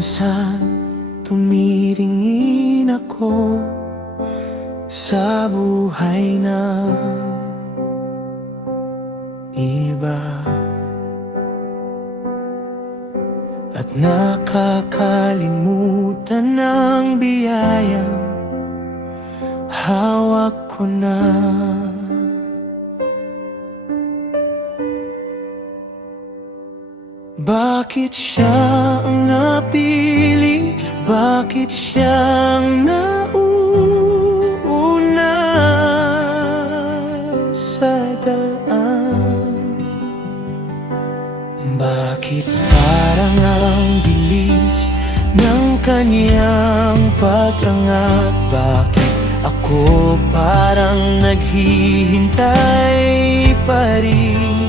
minsan tumiringin ako sa buhay ng iba at nakakalimutan ng biyayang hawak ko na. Bakit siya ang napili? Bakit siyang nauna sa daan? Bakit parang ang bilis ng kanyang pag-angat? Bakit ako parang naghihintay pa rin?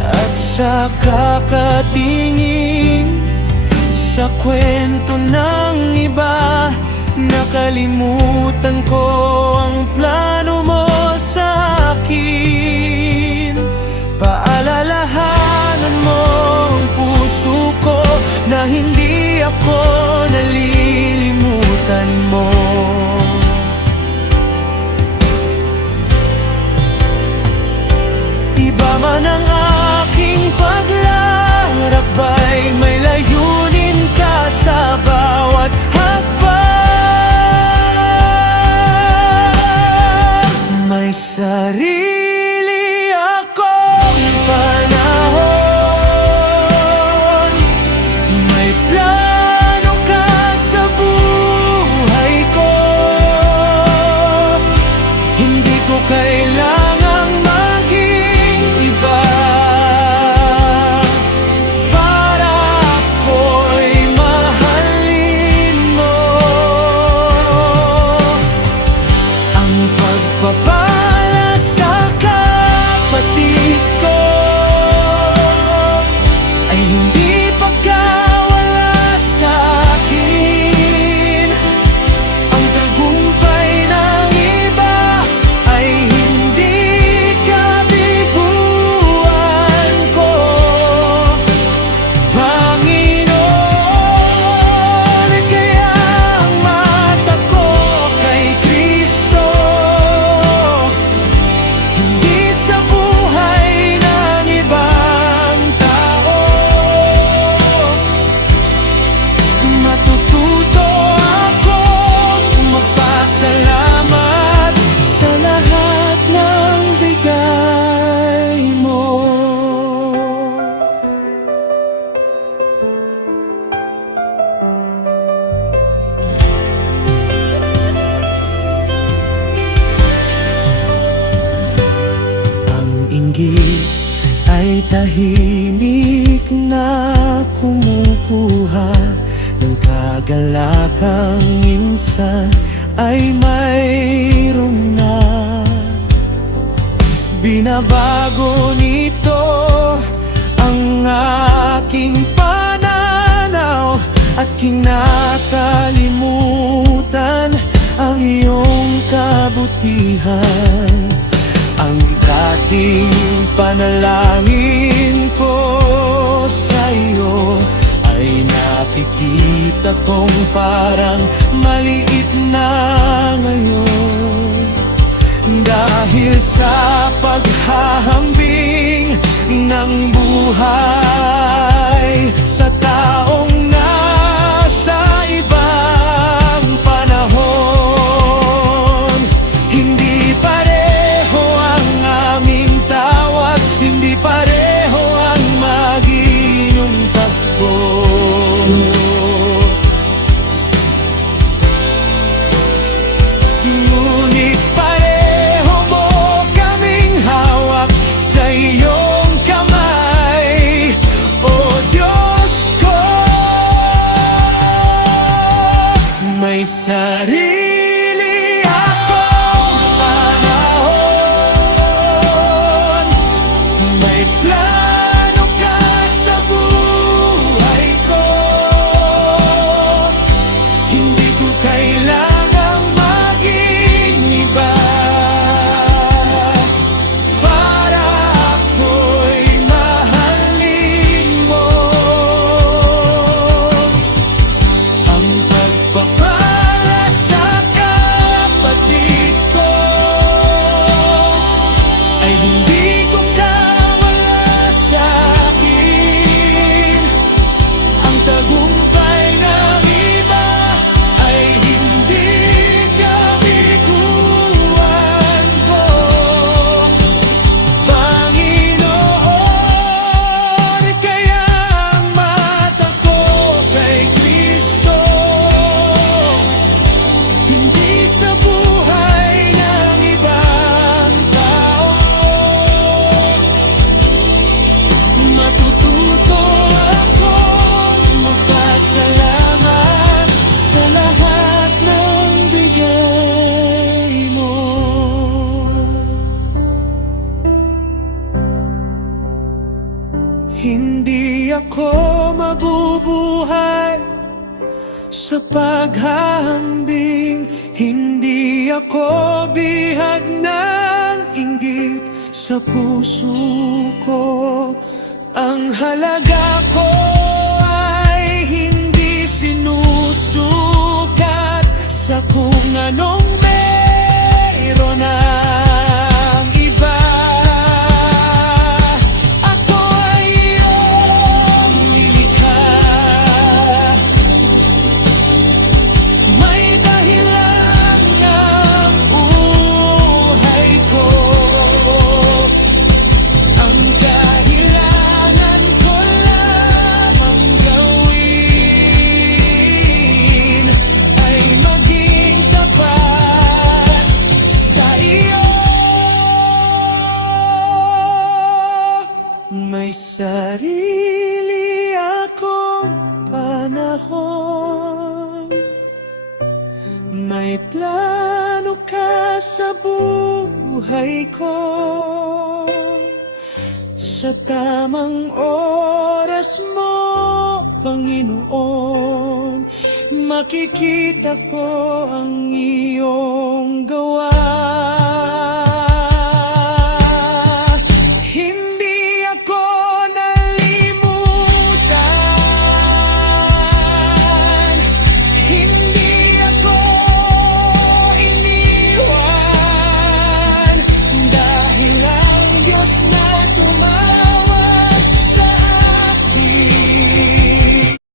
At sa kakatingin sa kwento ng iba, nakalimutan ko ang plano mo sa akin. Paalalahanan mo ang puso ko na hindi ako nalilimutan mo. Iba man ang aking paglalakbay, may layunin ka sa bawat hakbang. May sarili akong panahon, may plano ka sa buhay ko. Hindi ko kailangang maging iba para ako'y mahalin mo. Ang pagpapala sa kapatid ko ay hindi pagkawala sa akin. Ang tagumpay ng iba ay hindi kabiguan ko. Panginoon, kaya ang mata ko kay Kristo, hindi sa buhay ng ibang tao. Matututo akong magpasalamat sa lahat ng bigay mo. Ang inggit ay tahimik na kumukuha ng kagalakang minsan ay mayroon na. Binabago nito ang aking pananaw at kinakalimutan ang iyong kabutihan. Ang dating panalangin ko sa iyo ay nakikita kong parang maliit na ngayon. Dahil sa paghahambing ng buhay sa taong nasa ibang panahon, hindi pareho ang aming tawag, hindi pareho ang maginong takbo. Ngunit pareho mo kaming hawak sa iyong kamay, O Diyos ko. May sarili akong panahon, may plano ka sa buhay ko. Hindi ko kailangang maging iba para ako'y mahalin mo. mabubuhay sa paghahambing. Hindi ako bihag ng inggit sa puso ko. Ang halaga ko ay hindi sinusukat sa kung anong meron ng iba. Ako ay iyong nilikha, may dahilan ang buhay ko. Ang kailangan ko lamang gawin ay maging tapat sa iyo. May sarili akong panahon, may plano ka sa buhay ko. Sa tamang oras mo, Panginoon, makikita ko ang iyong gawa.